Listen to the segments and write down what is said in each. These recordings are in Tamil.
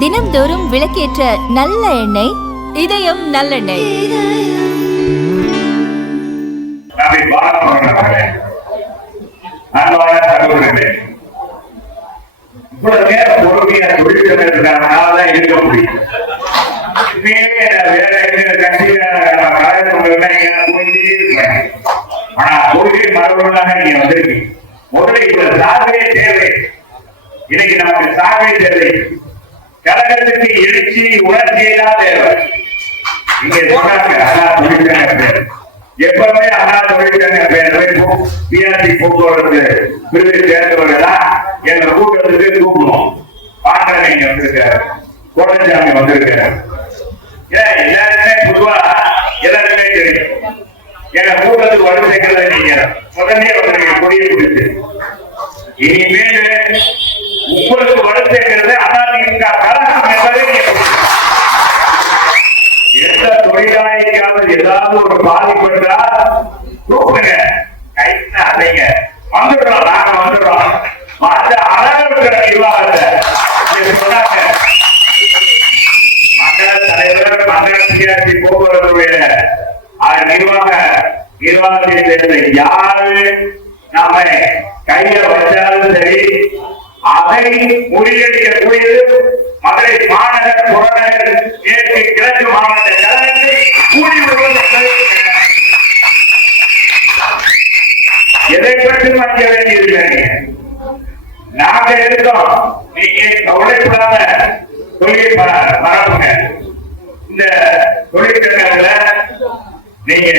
தினம்தோறும் விளக்கேற்ற நல்ல எண்ணெய் இதயம் நல்லெண்ணெய். இருக்க முடியும். ஆனா கொள்கை மரபுகளாக நீங்க வந்திருக்கீங்க. முதல்ல இப்ப சார்பே தேவை. இன்னைக்கு நமக்கு சார்பே தேவை. கழகத்துக்கு எழுச்சி உணர்ச்சியை தான் தேவை. இங்க சொன்னாங்க அண்ணா தொழிற்சங்க பேர். எப்பவுமே அண்ணா தொழிற்சங்க பேர் பிஆர்டி போக்குவரத்து பிரிவை சேர்ந்தவர்கள் தான் எங்க கூட்டத்துக்கு கூப்பிடுவோம். பாண்டனை இங்க வந்திருக்காரு, கோட்டசாமி வந்திருக்காரு. எல்லாருமே பொதுவா எல்லாருமே தெரியும். எங்க கூட்டத்துக்கு வலு சேர்க்கிறத நீங்க உடனே வந்து கொடியை கொடுத்து இனிமேல் உங்களுக்கு வலு சேர்க்கிறது அதிமுக கழகம் என்பதை எந்த தொழிலாளிக்காவது ஏதாவது ஒரு பாதிப்பு என்றால் கூப்பிடுங்க, கைத்து அதைங்க வந்துடுறோம். நாங்க வந்துடுறோம். மற்ற அளவுக்கிற நிர்வாகத்தை சொன்னாங்க. மண்டல தலைவர், மண்டல சிஆர்டி போக்குவரத்துடைய நிர்வாகத்தை சேர்ந்த யாரு நாம கையில வச்சாலும் சரி, அதை முறியடிக்கக்கூடியது மதுரை மாநகர், புறநகர், மேற்கு, கிழக்கு மாவட்ட கழகத்தை கூடி வருவதற்கு எதை பற்றி மறைக்க வேண்டியதில்லை. நாங்க இருக்கோம். நீங்க கவலைப்படாம தொழிலை பரப்புங்க. இந்த தொழிற்சங்கத்துல நீங்க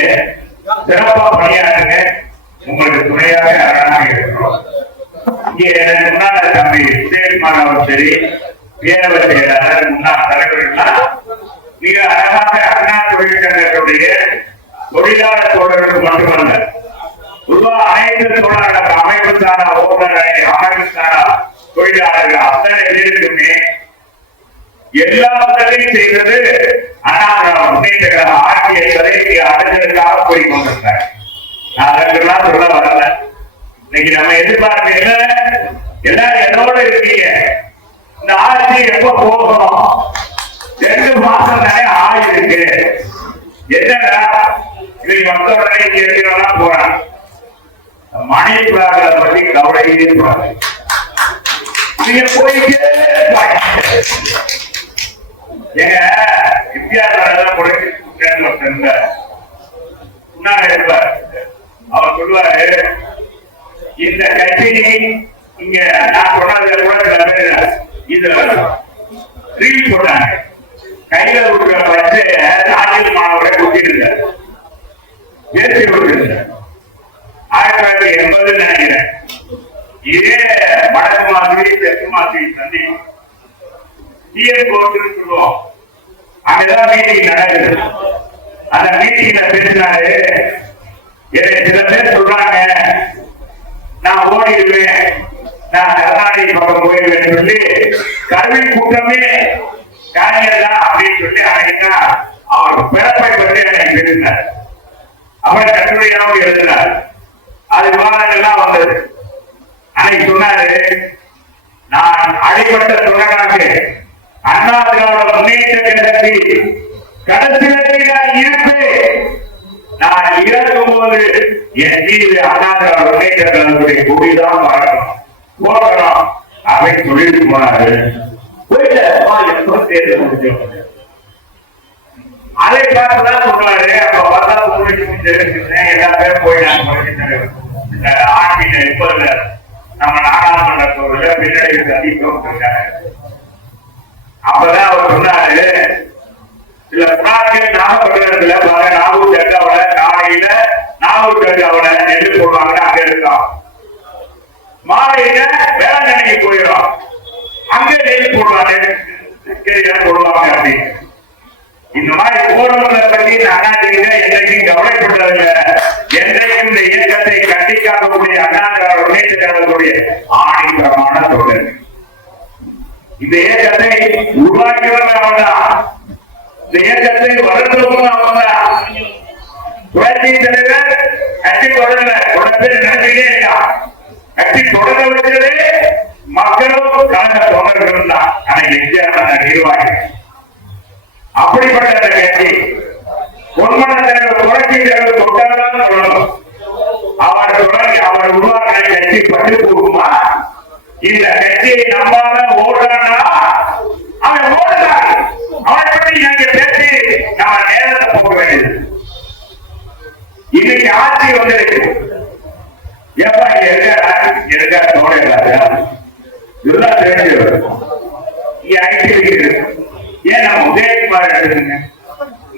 சிறப்பா பணியாற்றுங்க. உங்களுக்கு துணையாக அரணாக இருக்கிறோம். இங்கே முன்னாள் தம்பி உதயகுமார் அவர் சரி, பேரவர் செயலாளர், முன்னாள் தலைவர்கள்லாம் மிக அழகாக அண்ணா தொழிற்சங்கத்துடைய தொழிலாளர் தோழர்களுக்கு மட்டுமல்ல, பொதுவாக அனைத்து தொழிலாளர்கள் அமைப்பு சாரா ஓட்டுநர், அமைப்பு சாரா தொழிலாளர்கள் அத்தனை பேருக்குமே எல்லா உதவியும் செய்வது அண்ணா முன்னேற்ற கழக ஆட்சி என்பதை அடைஞ்சதுக்காக போய் கொண்டிருந்தார். நான் அதற்கெல்லாம் சொல்ல வரல. இன்னைக்கு நம்ம எதிர்பார்ப்பு என்ன? எல்லாரும் என்னோட இருக்கீங்க. இந்த ஆட்சி எப்ப போகணும்? 2 மாசம் தானே ஆயிருக்கு. என்னடா இன்னைக்கு வந்த உடனே கேள்விகள்லாம் போறாங்க. மணி பிளாக்களை பத்தி கவலை இருப்பாங்க. நீங்க போயிட்டு எங்க வித்தியாசம் அவர் சொல்லுவாரு, இந்த கட்சி இங்க நான் சொன்னது கூட இதுல ரீல் போட்டாங்க. கையில கொடுக்கிற வச்சு ராஜீவ் மாணவரை கூட்டிட்டு பேசி கொடுத்திருந்த 1980 நினைக்கிறேன். இதே வடக்கு மாதிரி தெற்கு மாதிரி சந்திக்கும் சிஎம் கோர்ட்டுன்னு சொல்லுவோம். அங்கதான் மீட்டிங் நடக்குது. அந்த மீட்டிங்ல பேசினாரு, சில பேர் சொல்றாங்க நான் ஓடிடுவேன், நான் கர்நாடக பக்கம் போயிடுவேன் சொல்லி கல்வி கூட்டமே காரியதா அப்படின்னு சொல்லி அன்னைக்குன்னா அவர் பிறப்பை பற்றி எனக்கு பேசினார். அவர் கட்டுரையாகவும் எழுதினார். அது விவாதங்கள்லாம் வந்தது. அன்னைக்கு சொன்னாரு, நான் அடிப்பட்ட தொடராக அண்ணா திராவிட முன்னேற்ற கழகத்தில் கடைசி நான் இருப்பேன். நான் இறக்கும் போது என் மீது அண்ணா திராவிட முன்னேற்ற கழகத்துடைய கொடிதான் வரணும் போகணும் அப்படின்னு சொல்லிட்டு போனாரு. அதை பார்த்துதான் சொன்னாரு. அப்ப பார்த்தா எல்லா பேரும் போயிட்டாங்க. ஆட்சியில இப்ப நம்ம நாடாளுமன்றத்தோட பின்னடைவு சந்திக்கும் இருக்காங்க. அப்பதான் அவர் சொன்னாரு, சில புறாக்கள் நாகப்பட்டினத்துல நாகூர் தர்காவில காலையில நாகூர் தர்காவில நெல்லு போடுவாங்க, அங்க இருக்கோம். மாலையில வேளாங்கண்ணிக்கு போயிடும், அங்க நெல்லு போடுவாங்க போடுவாங்க அப்படின்னு. இந்த மாதிரி போடுவதை பற்றி அண்ணாதிக என்றைக்கும் கவலைப்படுறதில்லை. என்றைக்கும் இந்த இயக்கத்தை கண்டிக்காக்கக்கூடிய அண்ணா முன்னேற்ற கழகத்துடைய ஆணித்தரமான தொடர். இந்த இயக்கத்தை உருவாக்கியவன் அவன்தான். இந்த இயக்கத்தை வளர்ந்தவன் அவன்தான். புரட்சி தலைவர் கட்சி தொடரல, பேர் நினைச்சுக்கிட்டே இருக்கான். கட்சி தொடர வச்சதே மக்களும் நிர்வாகி. அப்படிப்பட்ட அந்த கட்சி பொன்மன தலைவர் புரட்சி தலைவர் தொட்டதான் சொல்லணும். அவர் தொடங்கி அவர் உருவாக்கின கட்சி பட்டு போகுமா? இந்த கட்சியை நம்பாத ஓடுறானா அவன் ஓடுறான். அவனை பற்றி எனக்கு பேசி நம்ம நேரத்தை போக வேண்டியது. இன்னைக்கு ஆட்சி வந்திருக்கு. எப்ப இருக்கா தோழர்களாக இதெல்லாம் தெரிஞ்சு ஏன் நம்ம உதயகுமார் எடுத்துங்க.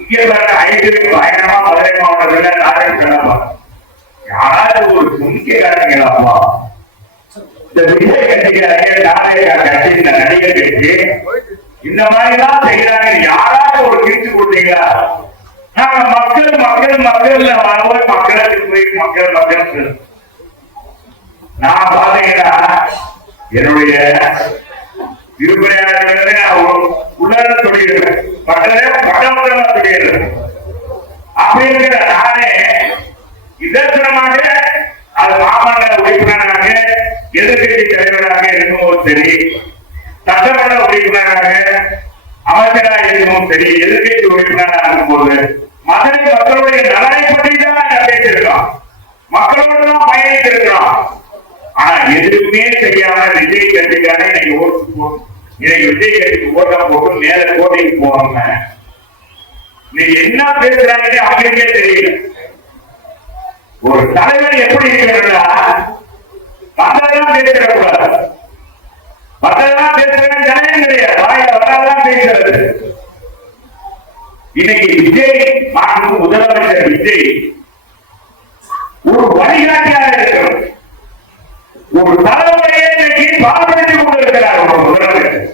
இங்கே பாருங்க ஐடிக்கு பயங்கரமா மதுரை மாவட்டத்தில் நாடகம் கிளம்பா. யாராவது ஒரு துணிக்கை காட்டுங்களாப்பா. இந்த விஜய் கட்சிக்காரங்க நாடக கட்சி இந்த நடிகர் கட்சி இந்த மாதிரி தான் செய்யறாங்க. யாராவது ஒரு கிழிச்சு கொடுத்தீங்களா? நாங்க மக்கள் மக்கள் மக்கள் வருவோம். மக்களுக்கு போய் மக்கள் மக்கள் நான் பாத்தீங்கன்னா என்னுடைய விருப்பையாளர்களே உள்ளார சொல்லிடுறேன். பட்டம் சொல்லிடுறேன். அப்படி இருக்கிற நானே இதற்கமாக அது மாமன்ற உறுப்பினராக எதிர்கட்சி தலைவராக இருக்கவும் சரி, சட்டமன்ற உறுப்பினராக அமைச்சராக இருக்கவும் சரி, எதிர்கட்சி உறுப்பினராக இருக்கும்போது மதுரை மக்களுடைய நலனை பற்றி தான் நாங்கள் பேசியிருக்கோம். மக்களோடு தான் பயணித்திருக்கிறோம். ஆனா எதுவுமே செய்யாம விஜய் கட்சிக்கான இன்னைக்கு விஜய் கட்சிக்கு ஓட்டம் போட்டு மேல கோட்டைக்கு போவாங்க. நீங்க என்ன பேசுறாங்கன்னு அவங்களுக்கே தெரியல. ஒரு தலைவர் எப்படி இருக்கிறதா மற்றதெல்லாம் பேசிடக்கூடாது. மற்றதெல்லாம் பேசுறது ஜனம் கிடையாது. வாயில வராதான் பேசுறது. இன்னைக்கு விஜய் முதலமைச்சர் விஜய் ஒரு வழிகாட்டியாக இருக்கிறது. ஒரு தலைமுறையை இன்னைக்கு பாதுகாத்துக் கொண்டிருக்கிறார். ஒரு முதலமைச்சர்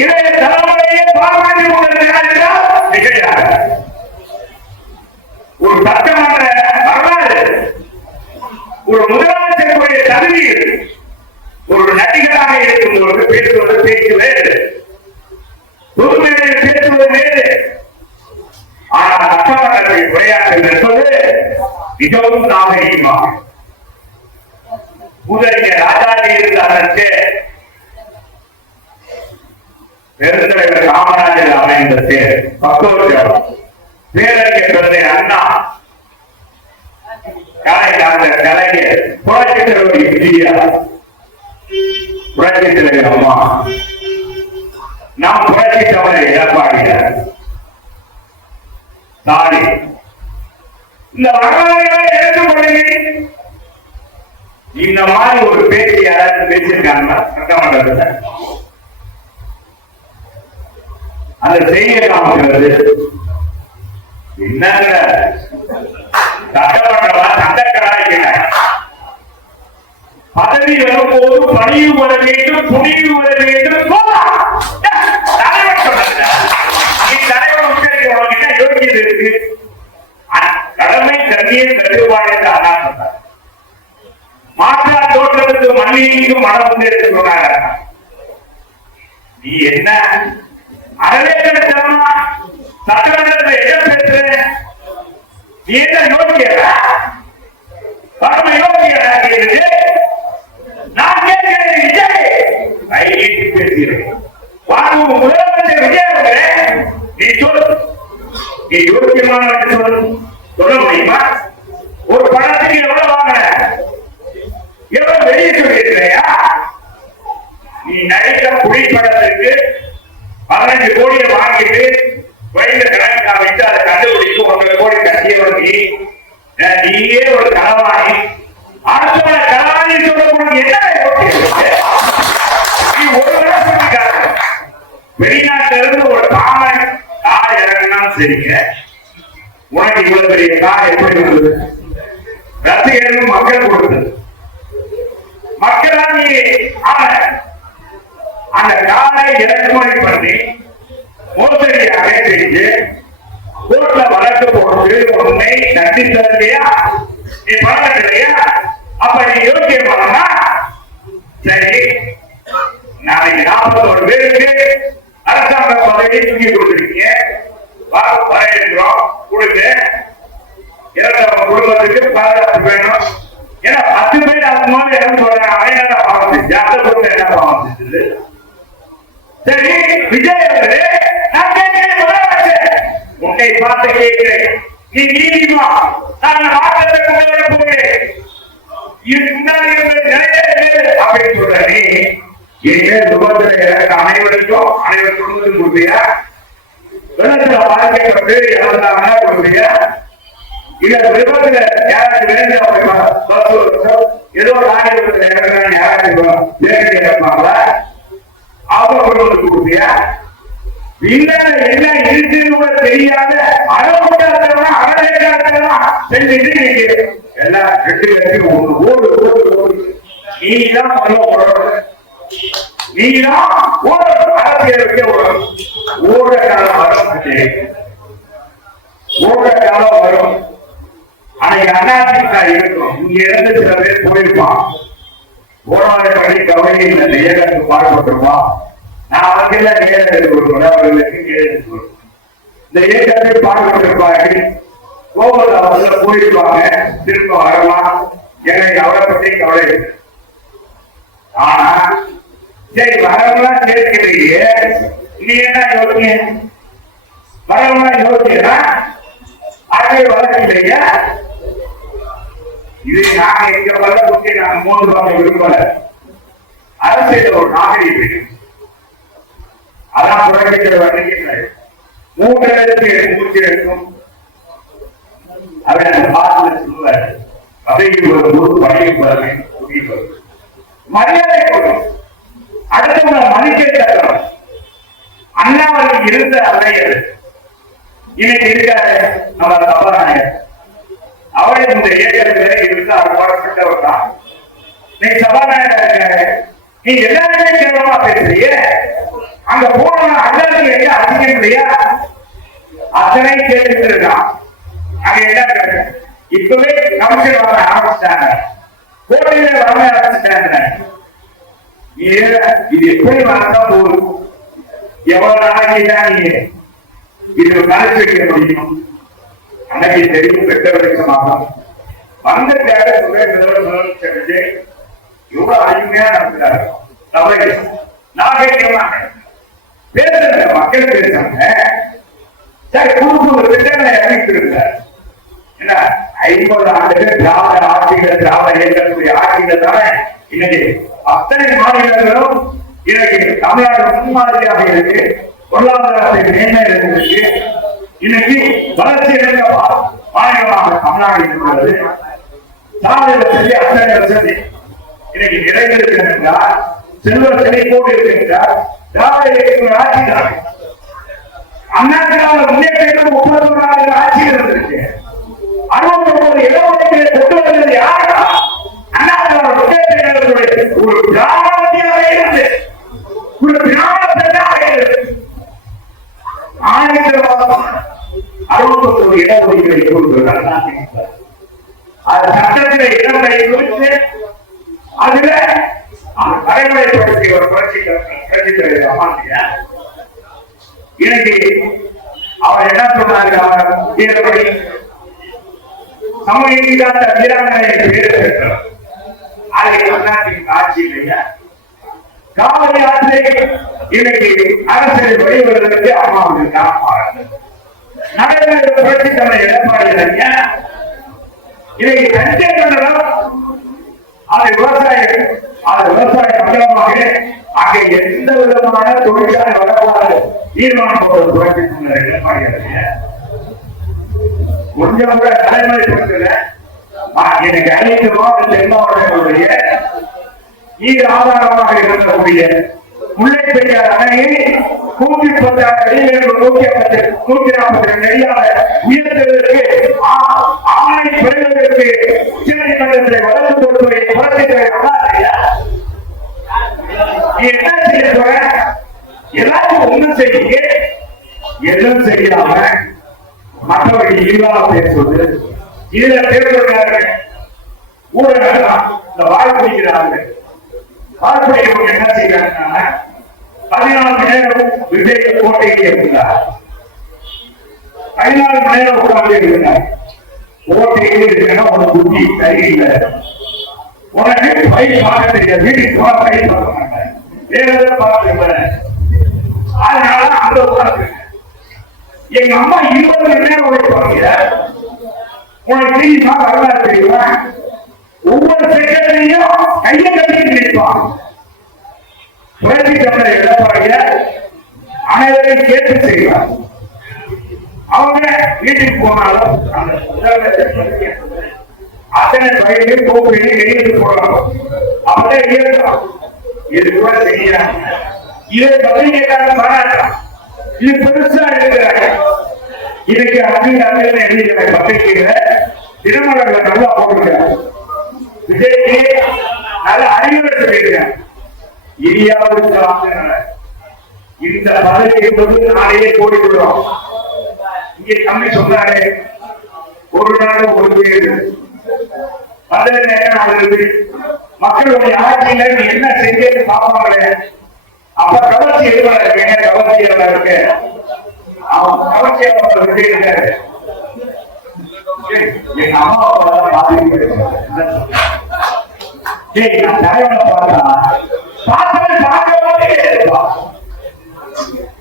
இளைய தலைமுறையை பாதுகாத்துக் கொண்டிருக்கிறார் என்றால் நிகழ்ச்சி. ஒரு சட்டமன்ற வரலாறு, ஒரு முதலமைச்சருடைய தகுதியில் ஒரு நடிகராக இருக்கும்போது பேசுவது பேச்சு வேறு, பொதுமையை பேசுவது வேறு. ஆனால் சட்டமன்றத்தில் உரையாற்ற நிற்பது மிகவும் நாகரிகமாக. முதலிய ராஜாஜி இருந்தாருக்கு பெருந்தலைவர் காமராஜர் அமைந்த தேர் பக்கோற்றம் பேரறிஞர் அண்ணா கலைஞர் புரட்சி தலைவர் விஜயா புரட்சி தலைவர் அம்மா நாம் புரட்சி தலைவர் எடப்பாடியார் சாரி இந்த வரலாறுகளை எடுத்துக்கொள்ளுங்க. இந்த மாதிரி ஒரு பேச்சு யாராவது பேசியிருக்காங்கன்னா சட்டமன்றத்தில் அந்த செய்தியை காமிக்கிறது என்னங்க சட்டமன்றமா சட்டக்கராய்க்கிற பதவி வரும்போது பணிவு வர வேண்டும், துணிவு வர வேண்டும். தலைவர் சொன்ன நீ தலைவர் உட்கிட்ட யோகியது இருக்கு. கடமை கண்ணியை கருவாடு அண்ணா சொன்னார். மாற்றா தோற்றத்துக்கு மல்லிகைக்கு மனம் உண்டு என்று சொன்னாங்க. நீ என்ன அரவேற்றமா சட்டமன்றத்தில் என்ன பேசுற? நீ என்ன யோகியரா? பரம யோகியரா? நான் கேட்கிறேன் விஜய் பேசுகிறேன். முதலமைச்சர் விஜய் நீ சொல்லு, நீ யோகியமான சொல்ல முடியுமா? ஒரு பணத்துக்கு எவ்வளவு வாங்குற? எவ்வளவு வெளியே சொல்லியிருக்கிறையா? நீ நடித்த புகைப்படத்திற்கு 15 கோடியை வாங்கிட்டு குறைந்த கணக்கு வைத்து அதை கண்டுபிடித்து 1 கோடி கட்டியவர்கள் நீயே ஒரு களவாணி. அடுத்த களவாணி சொல்லக்கூடிய என்ன நீ ஒரு வருஷத்துக்காக வெளிநாட்டில இருந்து ஒரு காமன் கார் இறங்கினாலும் சரிங்க. உனக்கு இவ்வளவு பெரிய கார் எப்படி வந்தது? ரசிகர்கள் மக்கள் கொடுத்தது. மக்களா நீ அந்த காரை இறக்குமதி பண்ணி மோசடியாக செஞ்சு கோர்ட்ல வழக்கு போட்டு உன்னை தண்டித்தலையா? நீ பணம் இல்லையா? அப்ப நீ யோசிக்க பண்ணா சரி, நாளைக்கு 41 பேருக்கு அரசாங்க பதவியை தூக்கி கொடுத்துருக்கீங்க, வரவேற்கிறோம், கொடுத்து இறந்தவங்க குடும்பத்துக்கு பாதுகாப்பு வேணும். ஏன்னா 10 பேர் அது மாதிரி இறந்து சொல்றாங்க. அவன் என்ன பாவம் செஞ்சு அந்த பொருள் என்ன பாவம் செஞ்சது? சரி விஜய் அவர்களே, நான் கேட்கிறேன் முதலமைச்சர், உன்னை பார்த்து கேட்கிறேன், நீ நீதிமா நான் மாற்றத்தை கொண்டு வர போகிறேன், இது முன்னாடி அப்படின்னு சொல்ற நீ என்ன சுபத்திர அனைவருக்கும் அனைவர் குடும்பத்துக்கு கொடுப்பியா? வெள்ளத்துல பாதிக்கப்பட்டு இறந்தாங்க கொடுப்பியா? இல்ல விபத்துல யாராச்சும் ஏதோ ராஜ்யத்துல இறந்தாங்க யாராச்சும் வேலை இறப்பாங்களா? அவங்க குடும்பத்துக்கு கொடுப்பியா? இல்ல என்ன இருக்குன்னு தெரியாத அறக்கூடாதவனா அறவேற்காதவனா செஞ்சுட்டு நீங்க எல்லாம் 2 லட்சம் ஓடு நீதான் நீதான் அரசியலுக்கு ஓட காலம் வரும், ஓட காலம் வரும். அன்னைக்கு அதிமுக இருக்கும், இங்க இருந்து சில பேர் போயிருப்பான், ஓடாத பள்ளி கவலை இல்லை, ஏகத்துக்கு பாடுபட்டிருப்பான். நான் அவர்களெல்லாம் நேரத்தில் கொடுக்கணும், அவர்களுக்கு நேரத்தில் கொடுக்கணும். இந்த இயக்கத்தை பாடுபட்டிருப்பாங்க, கோபத்தை அவங்க போயிருப்பாங்க, திரும்ப வரலாம், எனக்கு அவரை பற்றி கவலை இல்லை. ஆனா சரி வரவெல்லாம் சேர்க்கிறீங்க, நீ என்ன யோசிங்க? வரவெல்லாம் யோசிக்கிறா அதே வளர்ச்சி இல்லையா? இது நாங்க எங்க வளர்ச்சி நாங்க 3 ரூபாய் விரும்பல. அரசியல் ஒரு நாகரீகம், அதான் புறக்கணிக்கிற வகையில் 3 மூச்சு எடுக்கும். அவன் பார்த்து சொல்லுவார், அதையும் ஒரு பணியும் வருவேன், மரியாதை கொடுக்கும். அடுத்த மணிக்கை தரம் அண்ணாவர்கள் இருந்த அவையர் இன்னைக்கு இருக்காரு நம்ம சபாநாயகர். அவரை இந்த இயக்கத்திலே இருந்து அவர் போடப்பட்டவர் தான். நீ சபாநாயகர் இருக்காரு, நீ எல்லாருமே கேவலமா பேசுறீங்க. அங்க போன அண்ணாவுக்கு எங்க அசிங்க முடியா? அத்தனை கேட்டுட்டு இருக்கான். அங்க என்ன இப்பவே கமிஷன் வர ஆரம்பிச்சிட்டாங்க, போட்டியில வர ஆரம்பிச்சிட்டாங்க. இது எப்படி வளர்ந்தா போதும்? எவ்வளவு நாளைக்கு தான் நீங்க இது கணக்கு வைக்க முடியும்? அன்னைக்கு தெரியும் பெற்றவர்களுமாக வந்ததுக்காக முதலமைச்சர் எவ்வளவு அருமையா நடத்துறாரு. சபை நாகரிகமாக பேசுற மக்கள் பேசுறாங்க. சரி, குறுக்கு திட்டங்களை அறிவித்திருந்தார். என்ன 50 ஆண்டுகள் திராவிட ஆட்சிகள், திராவிட இயக்கக்கூடிய ஆட்சிகள் தானே இன்னைக்கு அத்தனை மாநிலங்களும் இன்னைக்கு தமிழ்நாடு முன்மாதிரியாக இருக்கு, பொருளாதாரத்தை மேன்மையாக இருக்கு. இன்னைக்கு வளர்ச்சி இழந்த மாநிலமாக தமிழ்நாடு இருக்கிறது. சாலை வசதி, அத்தனை வசதி இன்னைக்கு நிறைந்திருக்கிறார். செல்வ செழிப்போடு இருக்கின்றார். திராவிட இயக்கங்கள் ஆட்சி தான். அண்ணா திராவிட முன்னேற்றம் 31 ஆட்சியில் இருந்திருக்கு. 69 இடஒதுக்கீடு கொண்டு வந்தது யாரா? அண்ணா திராவிட முன்னேற்றங்களுடைய ஒரு கிராமத்தியாக இருந்து, ஒரு கிராமத்திற்காக இருந்து 69 இடஒதுக்கீடு கொண்டு வந்தார். அது சட்டத்தில் இடங்களை குறித்து அதுல நடைமுறைப்படுத்திய ஒரு புரட்சி தலைவர் அம்மாண்டியா இன்னைக்கு அவர் என்ன சொன்னாங்க? அவர் சமூக வீராங்கனை பேர் பெற்றார். ஆட்சி இல்லையா? காவிரி ஆற்றிலே இன்னைக்கு அரசியல் வெளிவருவதற்கு அம்மாவுக்கு காப்பாடு நடைமுறை புரட்சி தலைவர் எடப்பாடி இன்னைக்கு தஞ்சை மண்டலம் அது விவசாயம், அது விவசாய மண்டலமாக அங்கே எந்த விதமான தொழிற்சாலை வரக்கூடாது தீர்மானம் போட புரட்சி தலைவர் எடப்பாடி கொஞ்சம் கூட நடைமுறைப்படுத்தல. எனக்கு 5 மாவட்ட தென்மாவட்டங்களுடைய நீர் ஆதாரமாக இருக்கக்கூடிய முல்லை பெரியார் அணையை 110 அடி 142 அடியாக உயர்த்துவதற்கு ஆணை பெறுவதற்கு உச்சநீதிமன்றத்தை வழக்கு கொடுப்பதை புரட்சி நீ என்ன செய்ய போற? எல்லாரும் ஒன்றும் செய்ய எதுவும் செய்யாம மற்றவர்கள் இழிவாக பேசுவது, இதுல பேசுகிறார்கள். ஊழல் இந்த வாழ்க்கைக்கிறார்கள். வாழ்க்கையை என்ன செய்யறாங்க? 14 மணி நேரம் விஜய் கோட்டையில் இருந்தார். 14 மணி நேரம் உட்கார்ந்து இருந்தார். கோட்டையில் இருக்கிற ஒரு புத்தி சரியில்லை. உனக்கு பை பார்க்க தெரியாது, வீட்டுக்கு பை பார்க்க மாட்டாங்க, வேற பார்க்க எங்க அம்மா 20 மணி நேரம் உழைப்பாங்க. உனக்கு தெரியுமா? வரலாறு தெரியுமா? ஒவ்வொரு செகண்ட்லையும் கையை கட்டி நினைப்பான். புரட்சி தமிழர் எடப்பாடிய அனைவரையும் கேட்டு செய்வார். அவங்க வீட்டுக்கு போனாலும் அந்த முதலமைச்சர் அத்தனை வயது கோப்பையை வெளியிட்டு போடுறாங்க. அப்பதான் இயக்கம் இது கூட செய்யறாங்க. இதை பத்திரிகைக்காக பாராட்டலாம். இது பெருசா இருக்கிறாங்க. இதுக்கு அப்படின்னு எழுதிக்கிற பத்திரிகையில தினமலர்களை நல்லா போட்டிருக்காங்க. விஜய்க்கு நல்ல அறிவுரை சொல்லியிருக்காங்க. இனியாவது இந்த பதவி என்பது நாளையே போட்டுவிடும். இங்கே தம்பி சொன்னாரு, ஒரு நாடு ஒரு பேரு மக்களுடைய ஆட்சியில நீ என்ன செஞ்சு பார்ப்பாங்களே. அப்ப கவர்ச்சி எதிர்பார்க்க கவர்ச்சியாளர் இருக்கு. அவன் கவர்ச்சியாளர் இருக்காரு. எங்க அம்மா தலைவனை பார்த்தா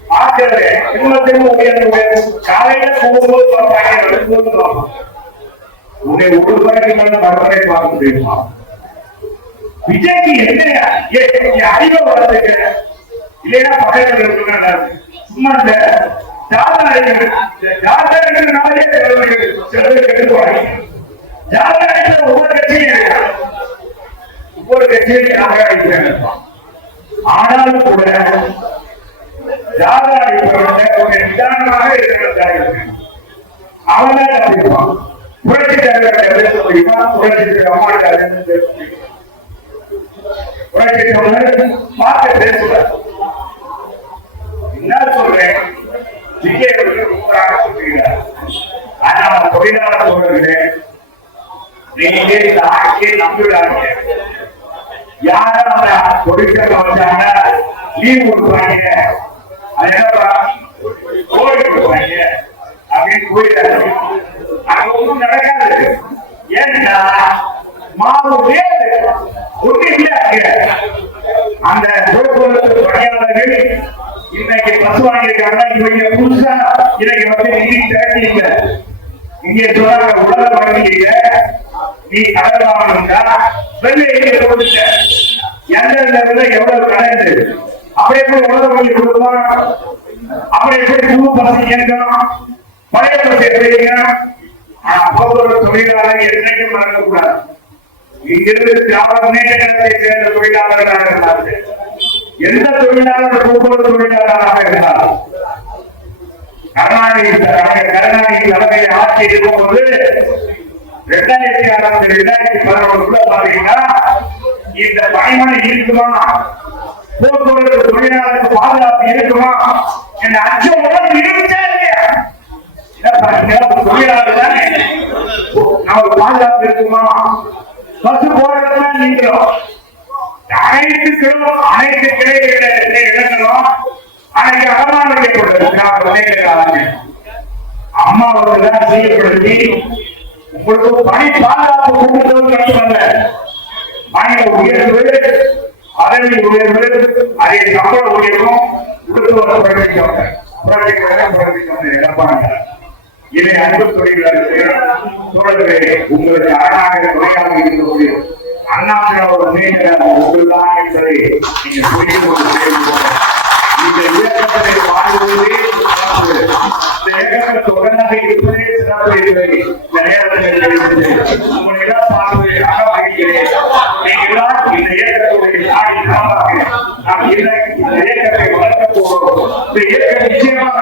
பார்க்கறது காலையில போகும்போது உன்னை ஒரு ரூபாய்க்கு மேல மறுபடியை பார்க்க முடியுமா? விஜய்க்கு என்ன அறிவை வளர்த்துக்க இல்லைன்னா பகைகள் இருக்கு. சும்மா இந்த ஜாதகத்தினாலே கெட்டுவாங்க. ஜாதகத்தில் ஒவ்வொரு கட்சியும் ஜாதகம். ஆனாலும் கூட ஜாதகம் நிதானமாக இருக்கிற அவன் தான் கண்டிப்பான். புரட்சி தலைவர் முடியுமா? புரட்சி அம்மாட்ட புரட்சி தமிழர் பார்த்து பேசுவார். என்ன சொல்றேன்? விஜய் ரொம்ப சொல்லுகிறார். ஆனா தொழிலாளர் சொல்றேன், நீங்க இந்த ஆட்சியை நம்பிவிடாதீங்க. யாரும் தொழிற்சங்க வந்தாங்க லீவ் கொடுப்பாங்க, அது என்னப்பா ஓடி கொடுப்பாங்க அப்படின்னு போயிடாது. அங்க ஒன்றும் நடக்காது. ஏன்னா மாவு ஒண்ணு இல்ல. அந்த போக்குவரத்து பணியாளர்கள் இன்னைக்கு பஸ் வாங்கியிருக்காங்க. இவங்க புதுசா இன்னைக்கு வந்து நிதி திரட்டி இல்லை. இங்க சொன்னாங்க உலக வங்கியில நீ கடன் வாங்கணும்னா வெள்ளையை கொடுத்த எந்தெந்த எவ்வளவு கடன் அப்படியே போய் உலக வங்கி கொடுப்பான். அப்படியே போய் புது பஸ் இயக்கம் பழைய பஸ் எப்படிங்க? போக்குவரத்து தொழிலாளர் என்னைக்கும் மறக்கக்கூடாது. இங்கிருந்து திராவிட முன்னேற்ற கழகத்தை சேர்ந்த தொழிலாளர்களாக இருந்தார்கள். எந்த தொழிலாளர் போக்குவரத்து தொழிலாளராக இருந்தாலும் கருணாநிதி தலைமையில் ஆட்சி இருக்கும்போது 2006 2011 பாத்தீங்கன்னா இந்த பணிமனை இருக்குமா, போக்குவரத்து தொழிலாளருக்கு பாதுகாப்பு இருக்குமா என்ற அச்சம் இருந்துச்சா இல்லையா? தொழிலாளர் தானே நமக்கு பாதுகாப்பு இருக்குமா? பஸ் போறதுனா நீங்களும் அனைத்து இடங்களும் அன்னைக்கு அவமானிக்கப்படுறது. அம்மாவர்கள் செய்யப்படுத்தி உங்களுக்கு பணி பாதுகாப்பு கூட்டுறது மட்டுமல்ல, மனித உயர்வு, பதவி உயர்வு, அதை சம்பள உயர்வும் கொடுத்து வர புரட்சிக்கு எடப்பாடி. இதை அன்பு தொழிலாளர்கள் உங்களுக்கு அரணாக துறையாக இருக்கக்கூடிய அண்ணாதிராவிட முன்னேற்ற ஒன்றுதான் என்பதை நீங்க புரிந்து கொண்டு இந்த இயக்கத்தை வாழ்வதே இந்த இயக்கத்தை தொடர்ந்து இருப்பதே சிறப்பு என்பதை இந்த நேரத்தில் உங்களிடம் பார்வையாக மகிழ்கிறேன். நீங்களால் இந்த இயக்கத்துடைய நாடி காப்பாக நாம் இந்த இயக்கத்தை வளர்க்க போகிறோம். இந்த இயக்கம் நிச்சயமாக